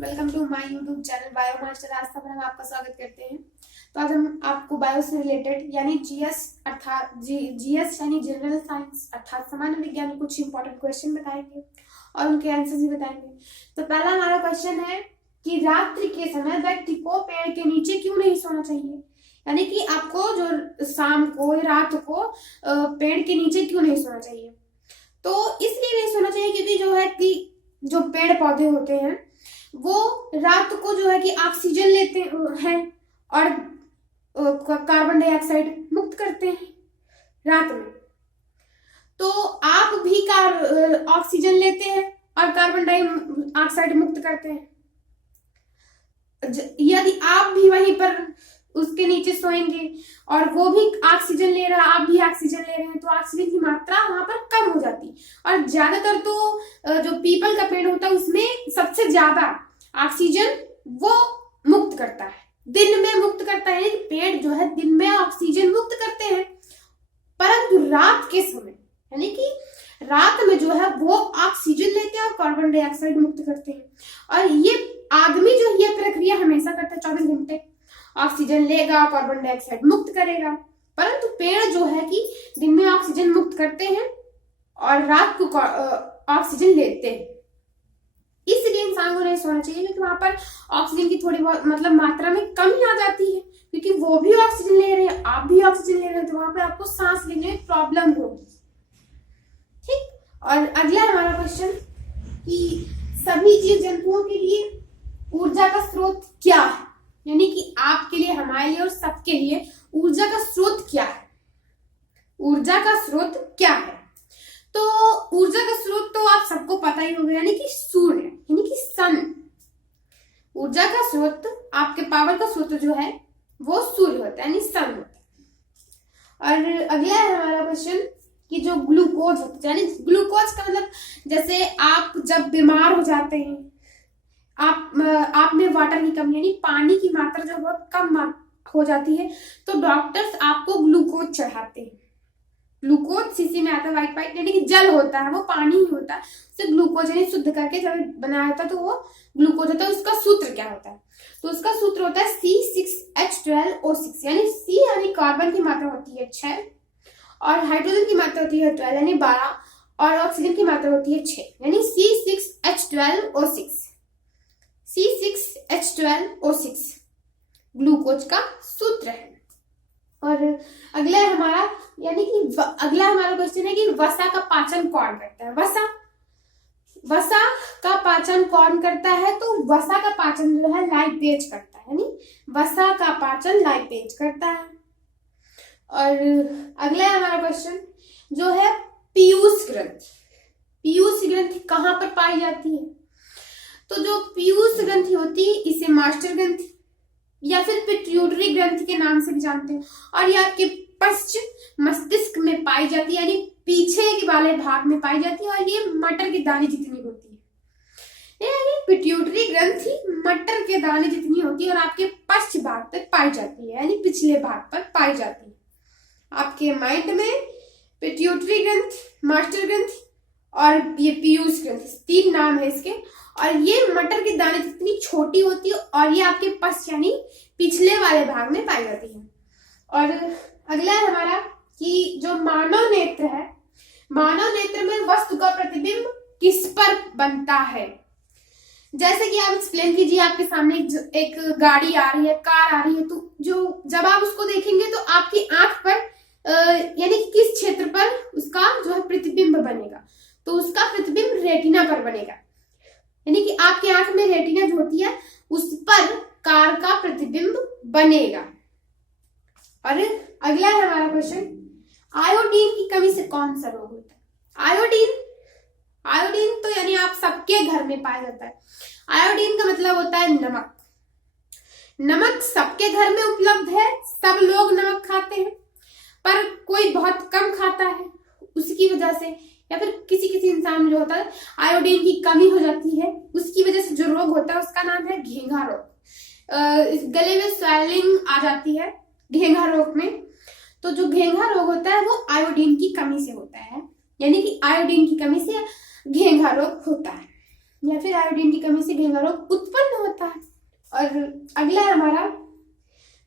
Welcome to my YouTube channel bio master. आज पर हम आपका स्वागत करते हैं। तो आज हम आपको बायो से रिलेटेड यानी जीएस अर्थात जीएस यानी जनरल साइंस अर्थात सामान्य विज्ञान कुछ इंपॉर्टेंट क्वेश्चन बताएंगे और उनके आंसर्स भी बताएंगे। तो पहला हमारा क्वेश्चन है कि रात्रि के समय व्यक्ति को पेड़ के नीचे क्यों नहीं सोना चाहिए। यानी कि आपको जो शाम को रात को पेड़ के नीचे क्यों नहीं सोना चाहिए। तो इसलिए नहीं सोना चाहिए क्योंकि जो है कि जो पेड़ पौधे होते हैं वो रात को जो है कि ऑक्सीजन लेते हैं और कार्बन डाइऑक्साइड मुक्त करते हैं रात में। तो आप भी ऑक्सीजन लेते हैं और कार्बन डाइऑक्साइड मुक्त करते हैं। यदि आप भी वहीं पर उसके नीचे सोएंगे और वो भी ऑक्सीजन ले रहा है, आप भी ऑक्सीजन ले रहे हैं, तो ऑक्सीजन की मात्रा वहां पर कम हो जाती। और ज्यादातर तो जो पीपल का पेड़ होता है उसमें सबसे ज्यादा ऑक्सीजन वो मुक्त करता है, दिन में मुक्त करता है। पेड़ जो है दिन में ऑक्सीजन मुक्त करते हैं, परंतु रात के समय यानी कि रात में जो है वो ऑक्सीजन लेते हैं और कार्बन डाइऑक्साइड मुक्त करते हैं। और ये आदमी जो ये प्रक्रिया हमेशा करता है, 24 घंटे ऑक्सीजन लेगा, कार्बन डाइऑक्साइड मुक्त करेगा। परंतु पेड़ जो है कि दिन में ऑक्सीजन मुक्त करते हैं और रात को ऑक्सीजन लेते हैं। इसलिए इंसान को नहीं सोना चाहिए क्योंकि वहां पर ऑक्सीजन की थोड़ी बहुत मतलब मात्रा में कमी आ जाती है, क्योंकि वो भी ऑक्सीजन ले रहे हैं, आप भी ऑक्सीजन ले रहे हैं, तो वहां पर आपको सांस लेने में प्रॉब्लम होगी। ठीक। और अगला हमारा क्वेश्चन कि सभी जीव जंतुओं के लिए ऊर्जा का स्रोत क्या है। यानी कि आपके लिए, हमारे लिए और सबके लिए ऊर्जा का स्रोत क्या है। ऊर्जा का स्रोत क्या है? तो ऊर्जा का स्रोत तो आप सबको पता ही होगा, यानी कि सूर्य यानी कि सन। ऊर्जा का स्रोत, आपके पावर का स्रोत जो है वो सूर्य होता है यानी सन होता है। और अगला है हमारा क्वेश्चन कि जो ग्लूकोज होता है, यानी ग्लूकोज का मतलब जैसे आप जब बीमार हो जाते हैं, आप में वाटर की कमी यानी पानी की मात्रा जो बहुत कम हो जाती है, तो डॉक्टर्स आपको ग्लूकोज चढ़ाते हैं। ग्लूकोज शीशी में आता है व्हाइट व्हाइट, यानी कि जल होता है, वो पानी ही होता है, उसे ग्लूकोज यानी शुद्ध करके जब बनाया होता है तो वो ग्लूकोज होता है। उसका सूत्र क्या होता है? तो उसका सूत्र होता है C6H12O6, यानी C यानी कार्बन की मात्रा होती है 6 और हाइड्रोजन की मात्रा होती है 12 यानी 12 और ऑक्सीजन की मात्रा होती है 6 यानी C6H12O6। C6H12O6 ग्लूकोज का सूत्र है। और अगला हमारा यानी कि अगला हमारा क्वेश्चन है कि वसा का पाचन कौन करता है। वसा का पाचन कौन करता है? तो वसा का पाचन जो है लाइपेज करता है, यानी वसा का पाचन लाइपेज करता है। और अगला हमारा क्वेश्चन जो है पीयूष ग्रंथि। पीयूष ग्रंथि कहाँ पर पाई जाती है? तो जो पीयूष ग्रंथि होती है इसे मास्टर ग्रंथि या फिर पिट्यूटरी ग्रंथि के नाम से भी जानते हैं, और ये आपके पश्च मस्तिष्क में पाई जाती है, यानी पीछे के वाले भाग में पाई जाती है, और ये मटर के दाने जितनी होती है। यानी पिट्यूटरी ग्रंथि मटर के दाने जितनी होती है और आपके पश्च भाग पर पाई जाती है, यानी पिछले भाग पर पाई जाती है। आपके माइंड में पिट्यूटरी ग्रंथि, मास्टर ग्रंथि और ये पीयूष ग्रंथि, 3 नाम है इसके। और ये मटर के दाने जितनी छोटी होती है और ये आपके पश्च यानी पिछले वाले भाग में पाई जाती है। और अगला है हमारा कि जो मानव नेत्र है, मानव नेत्र में वस्तु का प्रतिबिंब किस पर बनता है? जैसे कि आप एक्सप्लेन कीजिए, आपके सामने एक गाड़ी आ रही है, कार आ रही है, तो जो जब आप उसको देखेंगे तो आपकी आंख पर यानी किस क्षेत्र पर उसका जो है प्रतिबिंब बनेगा? तो उसका प्रतिबिंब रेटिना पर बनेगा, यानी कि आपकी आंख में रेटिना जो होती है उस पर कार का प्रतिबिंब बनेगा। और अगला है हमारा क्वेश्चन, आयोडीन की कमी से कौन सा रोग होता है? आयोडीन तो यानी आप सबके घर में पाया जाता है। आयोडीन का मतलब होता है नमक। नमक सबके घर में उपलब्ध है, सब लोग नमक खाते हैं, पर कोई बहुत कम खाता है, उसकी वजह से या फिर किसी इंसान में जो होता है आयोडीन की कमी हो जाती है, उसकी वजह से जो रोग होता है उसका नाम है घेंघा रोग। गले में स्वेलिंग आ जाती है घेंघा रोग में। तो जो घेंघा रोग होता है वो आयोडीन की कमी से होता है, यानी कि आयोडीन की कमी से घेंघा रोग होता है। या फिर आयोडीन की कमी से घेंगा रोग उत्पन्न होता है। और अगला है हमारा,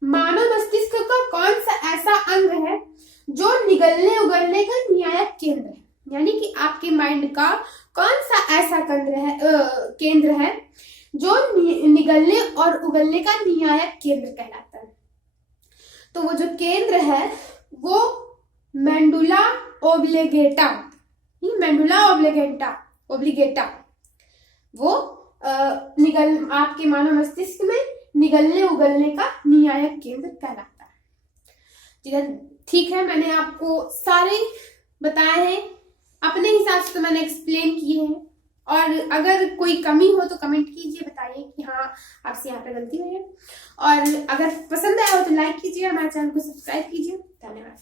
मानव मस्तिष्क का कौन सा ऐसा अंग है जो निगलने उगलने का नियायक केंद्र है, यानी कि आपके माइंड का कौन सा ऐसा केंद्र है जो निगलने और उगलने का नियायक केंद्र कहलाता है। तो वो जो केंद्र है वो मेंडुला ओब्लिगेटा, मेंडुला ओब्लिगेटा वो आपके मानव मस्तिष्क में निगलने उगलने का नियायक केंद्र कहलाता है। ठीक है, मैंने आपको सारे बताए हैं, अपने हिसाब से तो मैंने एक्सप्लेन किए हैं, और अगर कोई कमी हो तो कमेंट कीजिए, बताइए कि हाँ आपसे यहाँ पे गलती हुई है। और अगर पसंद आया हो तो लाइक कीजिए, हमारे चैनल को सब्सक्राइब कीजिए। धन्यवाद।